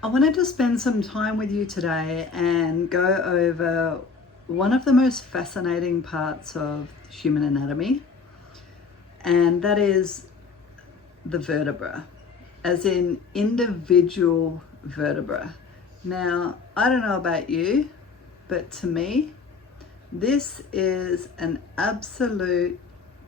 I wanted to spend some time with you today and go over one of the most fascinating parts of human anatomy, and that is the vertebra, as in individual vertebra. Now, I don't know about you, but to me, this is an absolute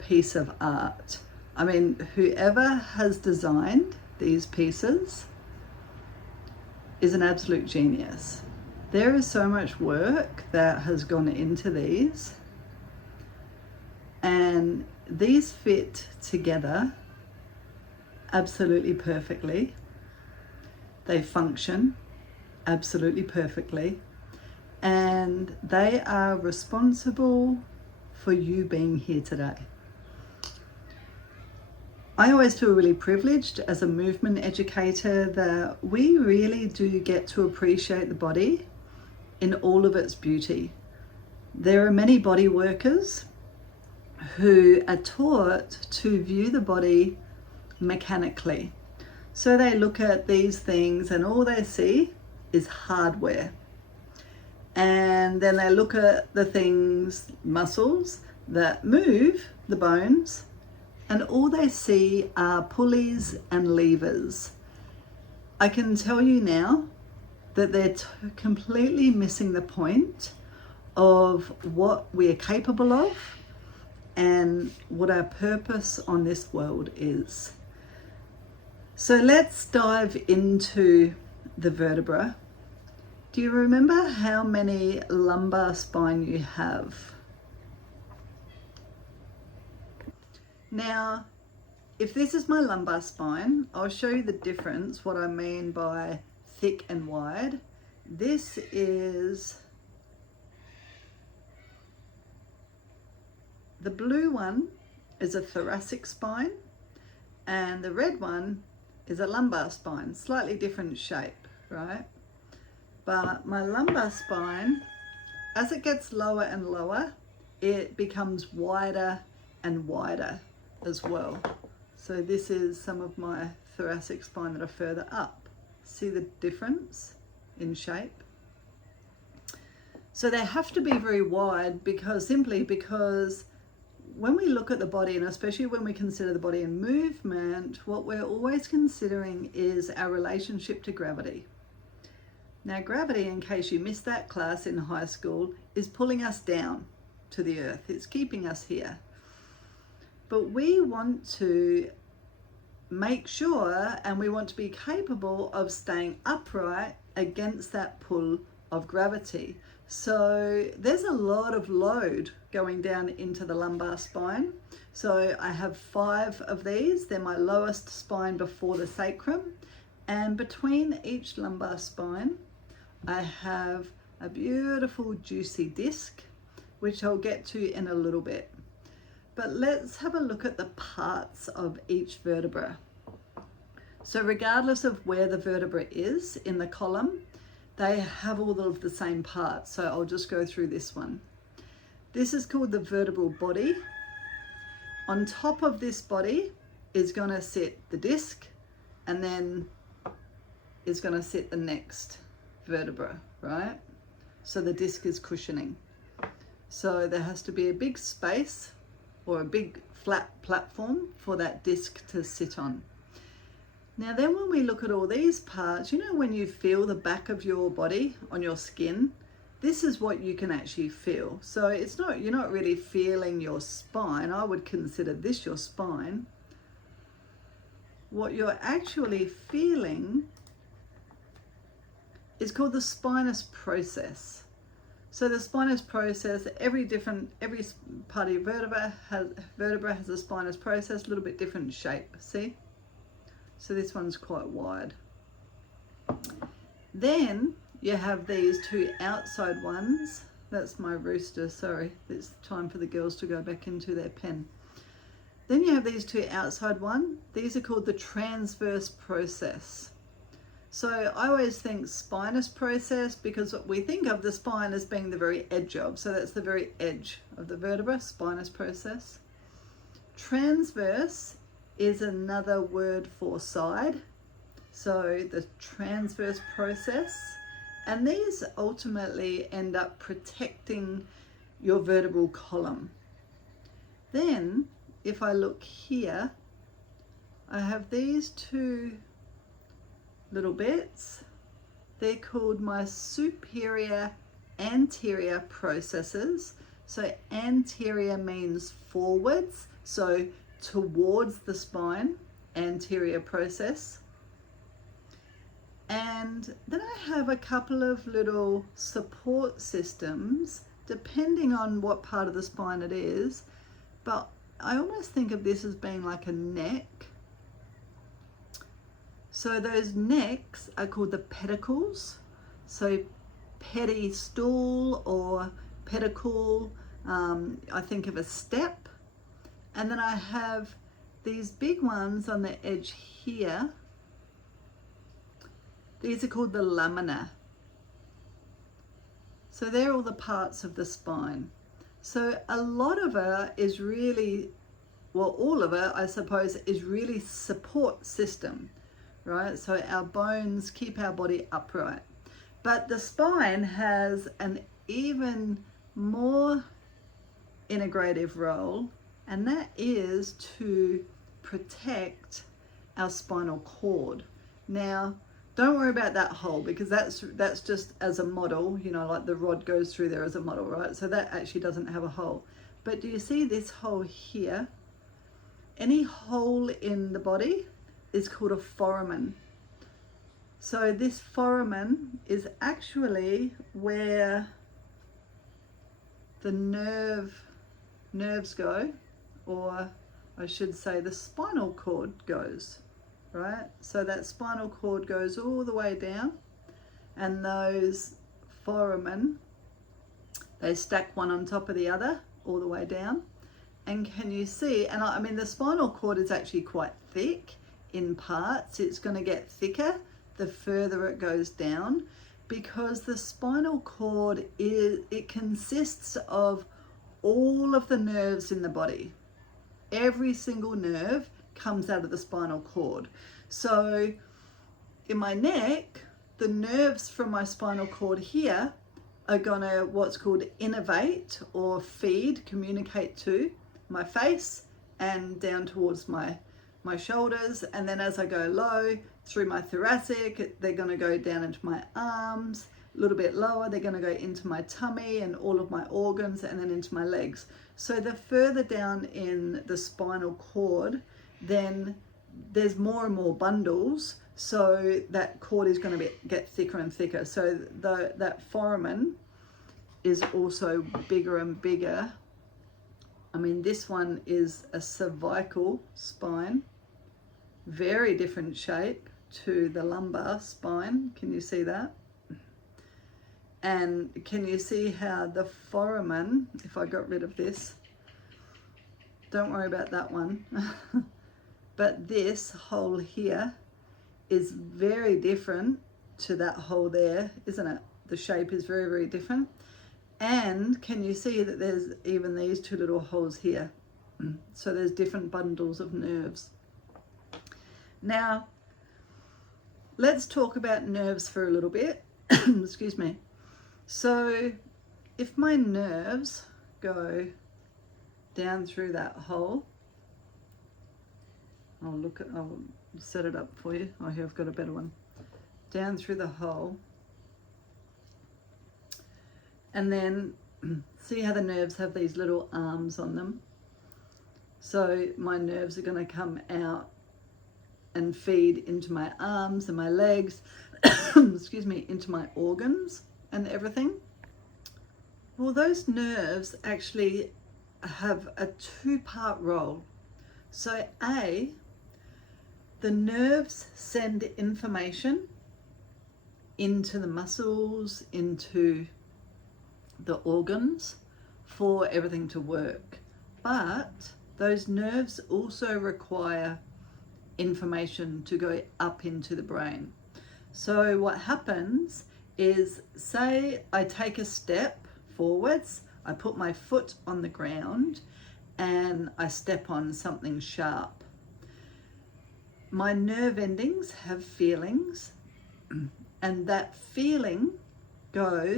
piece of art. I mean, whoever has designed these pieces is an absolute genius. There is so much work that has gone into these, and these fit together absolutely perfectly. They function absolutely perfectly, and they are responsible for you being here today. I always feel really privileged as a movement educator that we really do get to appreciate the body in all of its beauty. There are many body workers who are taught to view the body mechanically. So they look at these things and all they see is hardware. And then they look at the things, muscles that move the bones, and all they see are pulleys and levers. I can tell you now that they're completely missing the point of what we are capable of and what our purpose on this world is. So let's dive into the vertebra. Do you remember how many lumbar spine you have? Now, if this is my lumbar spine, I'll show you the difference, what I mean by thick and wide. This is the blue one is a thoracic spine, and the red one is a lumbar spine, slightly different shape, right? But my lumbar spine, as it gets lower and lower, it becomes wider and wider as well. So this is some of my thoracic spine that are further up. See the difference in shape? So they have to be very wide because when we look at the body, and especially when we consider the body in movement, what we're always considering is our relationship to gravity. Now, gravity, in case you missed that class in high school, is pulling us down to the earth. It's keeping us here. But we want to make sure, and we want to be capable of staying upright against that pull of gravity. So there's a lot of load going down into the lumbar spine. So I have 5 of these. They're my lowest spine before the sacrum. And between each lumbar spine, I have a beautiful juicy disc, which I'll get to in a little bit. But let's have a look at the parts of each vertebra. So regardless of where the vertebra is in the column, they have all of the same parts. So I'll just go through this one. This is called the vertebral body. On top of this body is going to sit the disc, and then is going to sit the next vertebra, right? So the disc is cushioning. So there has to be a big space or a big flat platform for that disc to sit on. Now then, when we look at all these parts, you know, when you feel the back of your body on your skin, this is what you can actually feel. So it's not, you're not really feeling your spine. I would consider this your spine. What you're actually feeling is called the spinous process. So the spinous process, every part of your vertebra has a spinous process, a little bit different shape, see? So this one's quite wide. Then you have these 2 outside ones. That's my rooster, sorry. It's time for the girls to go back into their pen. Then you have these 2 outside ones. These are called the transverse process. So I always think spinous process because we think of the spine as being the very edge of. So that's the very edge of the vertebra, spinous process. Transverse is another word for side. so the transverse process, and these ultimately end up protecting your vertebral column. Then if I look here, I have these two little bits. They're called my superior anterior processes. So anterior means forwards, so towards the spine, anterior process. And then I have a couple of little support systems depending on what part of the spine it is, but I almost think of this as being like a neck. So those necks are called the pedicles. So pedestal or pedicle, I think of a step. And then I have these big ones on the edge here. These are called the lamina. So they're all the parts of the spine. So a lot of it is really, well, all of it, I suppose, is really support system, right? So our bones keep our body upright. But the spine has an even more integrative role, and that is to protect our spinal cord. Now, don't worry about that hole, because that's just as a model, you know, like the rod goes through there as a model, right? So that actually doesn't have a hole. But do you see this hole here? Any hole in the body is called a foramen. So this foramen is actually where the nerves go, or I should say the spinal cord goes. Right? So that spinal cord goes all the way down, and those foramen, they stack one on top of the other all the way down. And can you see, and I mean the spinal cord is actually quite thick in parts. It's going to get thicker the further it goes down, because the spinal cord it consists of all of the nerves in the body. Every single nerve comes out of the spinal cord. So in my neck, the nerves from my spinal cord here are gonna what's called innervate or feed, communicate to my face and down towards my shoulders. And then as I go low through my thoracic, they're gonna go down into my arms. A little bit lower, they're gonna go into my tummy and all of my organs, and then into my legs. So the further down in the spinal cord, then there's more and more bundles, so that cord is going to get thicker and thicker. So that foramen is also bigger and bigger. I mean, this one is a cervical spine, very different shape to the lumbar spine. Can you see that? And can you see how the foramen, if I got rid of this, don't worry about that one. But this hole here is very different to that hole there, isn't it? The shape is very, very different. And can you see that there's even these two little holes here? So there's different bundles of nerves. Now, let's talk about nerves for a little bit. Excuse me. So if my nerves go down through that hole, I'll set it up for you. Oh, here I've got a better one. Down through the hole. And then see how the nerves have these little arms on them. So my nerves are going to come out and feed into my arms and my legs, excuse me, into my organs and everything. Well, those nerves actually have a two-part role. So A, the nerves send information into the muscles, into the organs for everything to work. But those nerves also require information to go up into the brain. So what happens is, say I take a step forwards, I put my foot on the ground and I step on something sharp. my nerve endings have feelings, and that feeling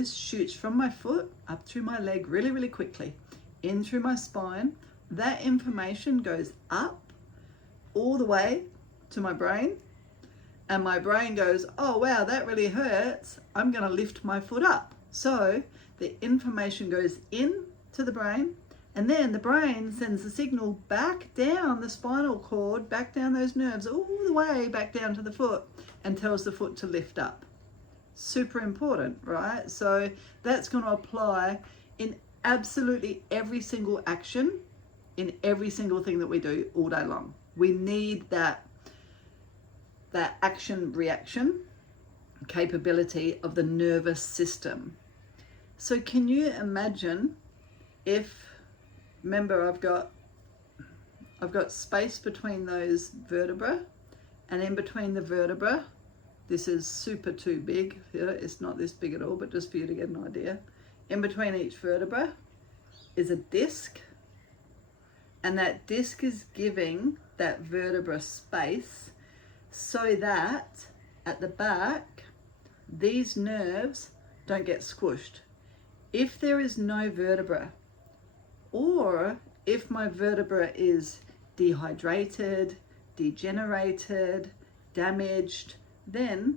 shoots from my foot up through my leg really, really quickly, in through my spine. That information goes up all the way to my brain, and my brain goes, oh wow, that really hurts, I'm going to lift my foot up. So the information goes in to the brain, and then the brain sends the signal back down the spinal cord, back down those nerves, all the way back down to the foot, and tells the foot to lift up. Super important, right? So that's going to apply in absolutely every single action, in every single thing that we do all day long. We need that action reaction capability of the nervous system. So can you imagine if, remember, I've got space between those vertebrae, and in between the vertebrae, this is super too big. It's not this big at all, but just for you to get an idea. In between each vertebra is a disc, and that disc is giving that vertebra space so that at the back, these nerves don't get squished. If there is no vertebra, or if my vertebra is dehydrated, degenerated, damaged, then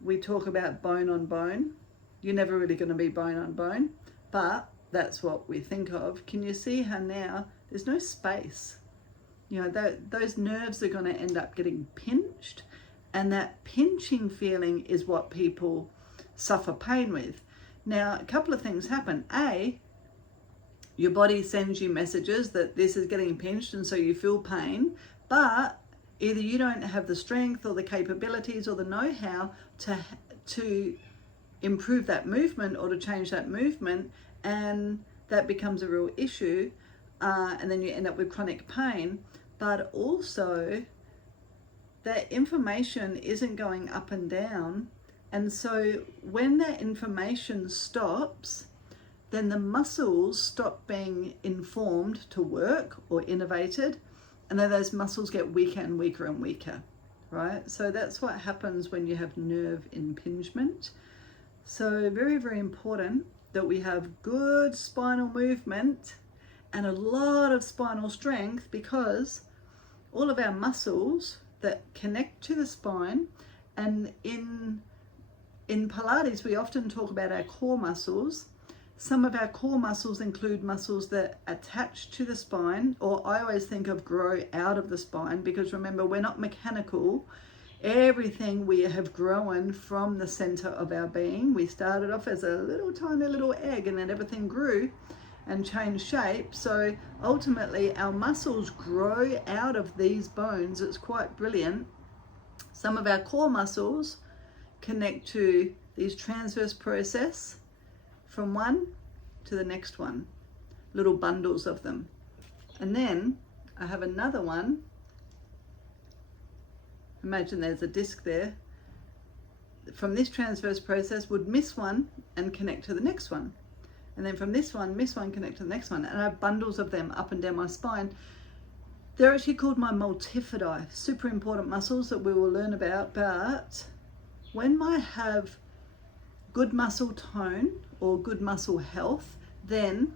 we talk about bone on bone. You're never really going to be bone on bone, but that's what we think of. Can you see how now there's no space? You know, those nerves are going to end up getting pinched, and that pinching feeling is what people suffer pain with. Now, a couple of things happen. A, your body sends you messages that this is getting pinched, and so you feel pain, but either you don't have the strength or the capabilities or the know-how to improve that movement or to change that movement, and that becomes a real issue, and then you end up with chronic pain. But also, that information isn't going up and down, and so when that information stops, then the muscles stop being informed to work or innervated, and then those muscles get weaker and weaker and weaker, right? So that's what happens when you have nerve impingement. So very, very important that we have good spinal movement and a lot of spinal strength, because all of our muscles that connect to the spine, and in Pilates we often talk about our core muscles. Some of our core muscles include muscles that attach to the spine, or I always think of grow out of the spine, because remember, we're not mechanical. Everything we have grown from the center of our being. We started off as a little tiny little egg, and then everything grew and changed shape. So ultimately our muscles grow out of these bones. It's quite brilliant. Some of our core muscles connect to these transverse process from one to the next one, little bundles of them. And then I have another one. Imagine there's a disc there. From this transverse process would miss one and connect to the next one. And then from this one, miss one, connect to the next one. And I have bundles of them up and down my spine. They're actually called my multifidi, super important muscles that we will learn about. But when I have good muscle tone or good muscle health, then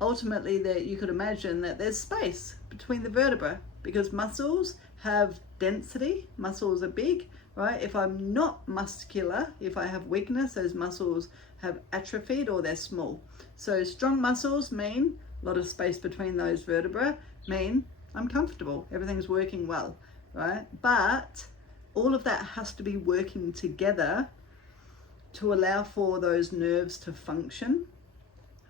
ultimately there you could imagine that there's space between the vertebrae, because muscles have density, muscles are big, right? If I'm not muscular, if I have weakness, those muscles have atrophied or they're small. So strong muscles mean a lot of space between those vertebrae, mean I'm comfortable, everything's working well, right? But all of that has to be working together to allow for those nerves to function,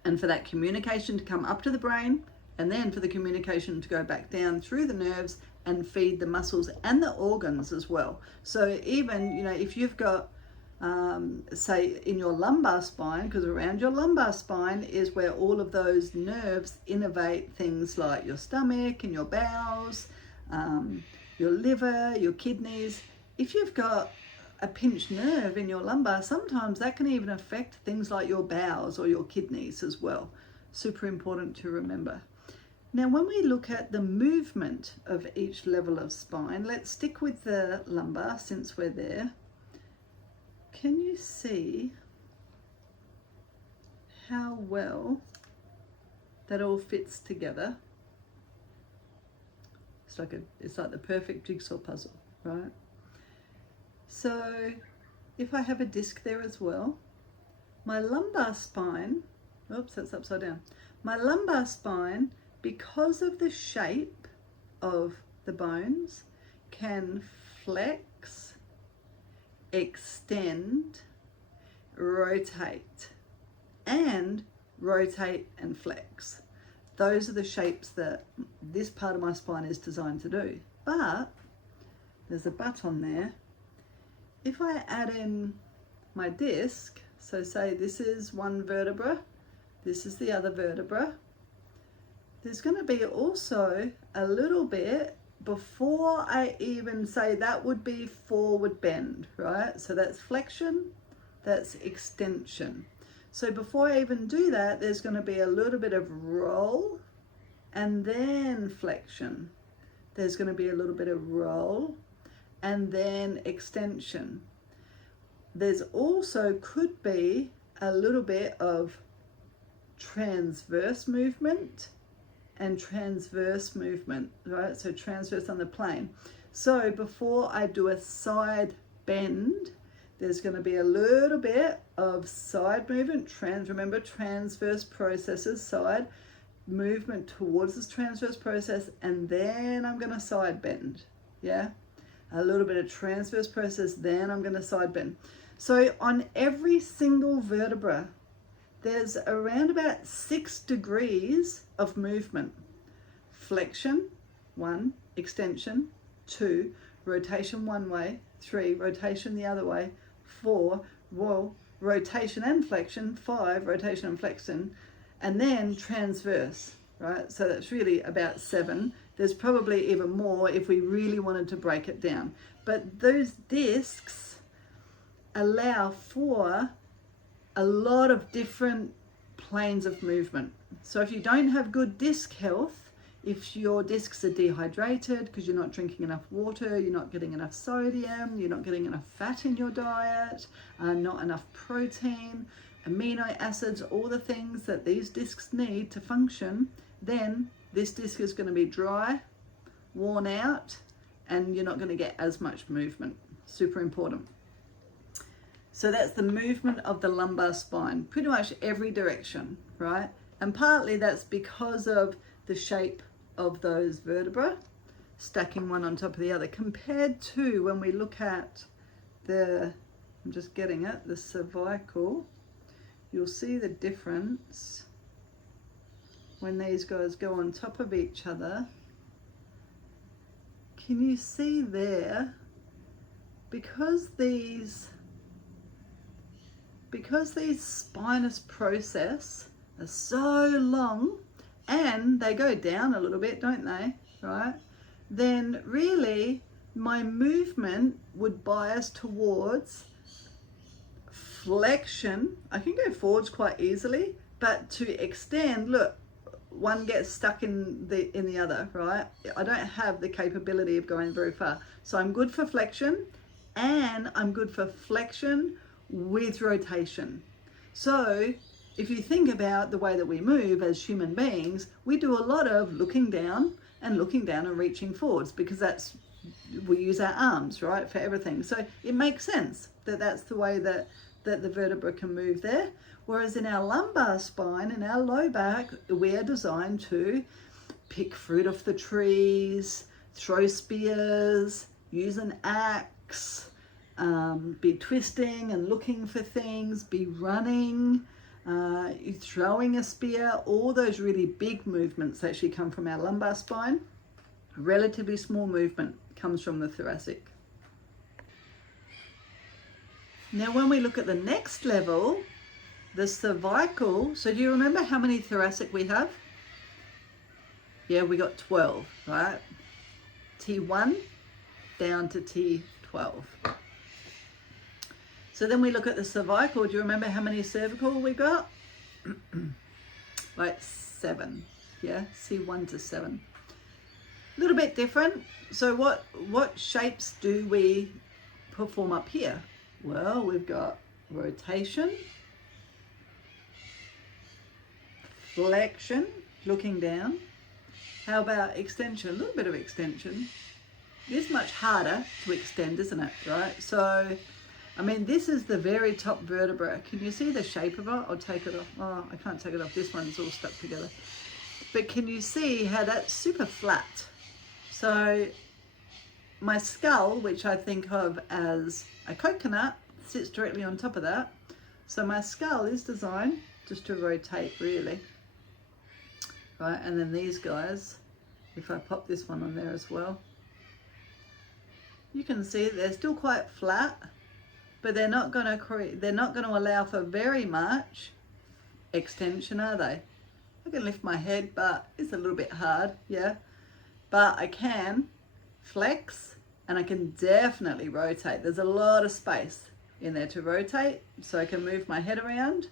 and for that communication to come up to the brain, and then for the communication to go back down through the nerves and feed the muscles and the organs as well. So even, you know, if you've got, say in your lumbar spine, because around your lumbar spine is where all of those nerves innervate things like your stomach and your bowels, your liver, your kidneys. If you've got a pinched nerve in your lumbar, sometimes that can even affect things like your bowels or your kidneys as well. Super important to remember. Now, when we look at the movement of each level of spine, let's stick with the lumbar since we're there. Can you see how well that all fits together? It's like the perfect jigsaw puzzle, right? So if I have a disc there as well, my lumbar spine, oops, that's upside down. My lumbar spine, because of the shape of the bones, can flex, extend, rotate and flex. Those are the shapes that this part of my spine is designed to do. But there's a but on there. If I add in my disc, so say this is one vertebra, this is the other vertebra, there's going to be also a little bit before I even say that would be forward bend, right? So that's flexion, that's extension. So before I even do that, there's going to be a little bit of roll and then flexion. There's going to be a little bit of roll and then extension. There's also could be a little bit of transverse movement and transverse movement, right? So transverse on the plane. So before I do a side bend, there's going to be a little bit of side movement. Remember, transverse processes, side movement towards this transverse process, and then I'm going to side bend. Yeah, a little bit of transverse process, then I'm going to side bend. So on every single vertebra, there's around about 6 degrees of movement. Flexion, 1, extension, 2, rotation one way, 3, rotation the other way, 4, well, rotation and flexion, 5, rotation and flexion, and then transverse, right? So that's really about 7. There's probably even more if we really wanted to break it down. But those discs allow for a lot of different planes of movement. So if you don't have good disc health, if your discs are dehydrated because you're not drinking enough water, you're not getting enough sodium, you're not getting enough fat in your diet, not enough protein, amino acids, all the things that these discs need to function, then this disc is going to be dry, worn out, and you're not going to get as much movement. Super important. So that's the movement of the lumbar spine, pretty much every direction, right? And partly that's because of the shape of those vertebrae, stacking one on top of the other, compared to when we look at the, I'm just getting it, the cervical, you'll see the difference when these guys go on top of each other. Can you see there, because these spinous process are so long and they go down a little bit, don't they, right? Then really my movement would bias towards flexion. I can go forwards quite easily, but to extend, look, one gets stuck in the other, right? I don't have the capability of going very far. So I'm good for flexion and I'm good for flexion with rotation. So if you think about the way that we move as human beings, we do a lot of looking down and reaching forwards, because we use our arms, right, for everything. So it makes sense that that's the way that the vertebra can move there. Whereas in our lumbar spine, in our low back, we are designed to pick fruit off the trees, throw spears, use an axe, be twisting and looking for things, be running, throwing a spear. All those really big movements actually come from our lumbar spine. Relatively small movement comes from the thoracic. Now when we look at the next level, the cervical, so do you remember how many thoracic we have? Yeah, we got 12, right? T1 down to T12. So then we look at the cervical. Do you remember how many cervical we got? Like 7. Yeah, C1 to 7. A little bit different. So what shapes do we perform up here? Well, we've got rotation, flexion, looking down. How about extension? A little bit of extension. It is much harder to extend, isn't it? Right? So, I mean, this is the very top vertebra. Can you see the shape of it? I'll take it off. Oh, I can't take it off. This one's all stuck together. But can you see how that's super flat? So my skull, which I think of as a coconut, sits directly on top of that. So my skull is designed just to rotate, really. Right, and then these guys, if I pop this one on there as well, you can see they're still quite flat, but they're not going to allow for very much extension, are they? I can lift my head, but it's a little bit hard, yeah. But I can flex, and I can definitely rotate. There's a lot of space in there to rotate, so I can move my head around,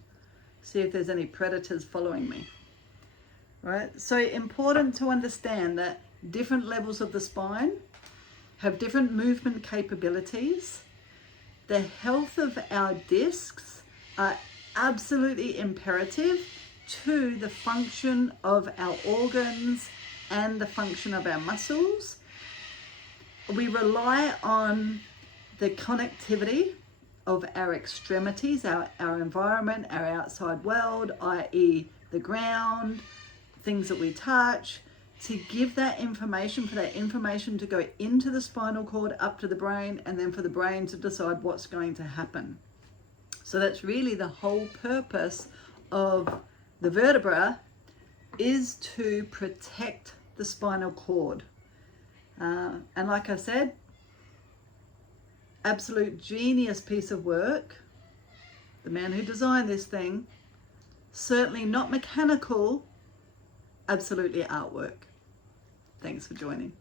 see if there's any predators following me. Right, so important to understand that different levels of the spine have different movement capabilities. The health of our discs are absolutely imperative to the function of our organs and the function of our muscles. We rely on the connectivity of our extremities, our environment, our outside world, i.e. the ground, things that we touch, to give that information, for that information to go into the spinal cord, up to the brain, and then for the brain to decide what's going to happen. So that's really the whole purpose of the vertebra, is to protect the spinal cord. And like I said, absolute genius piece of work. The man who designed this thing, certainly not mechanical, absolutely artwork. Thanks for joining.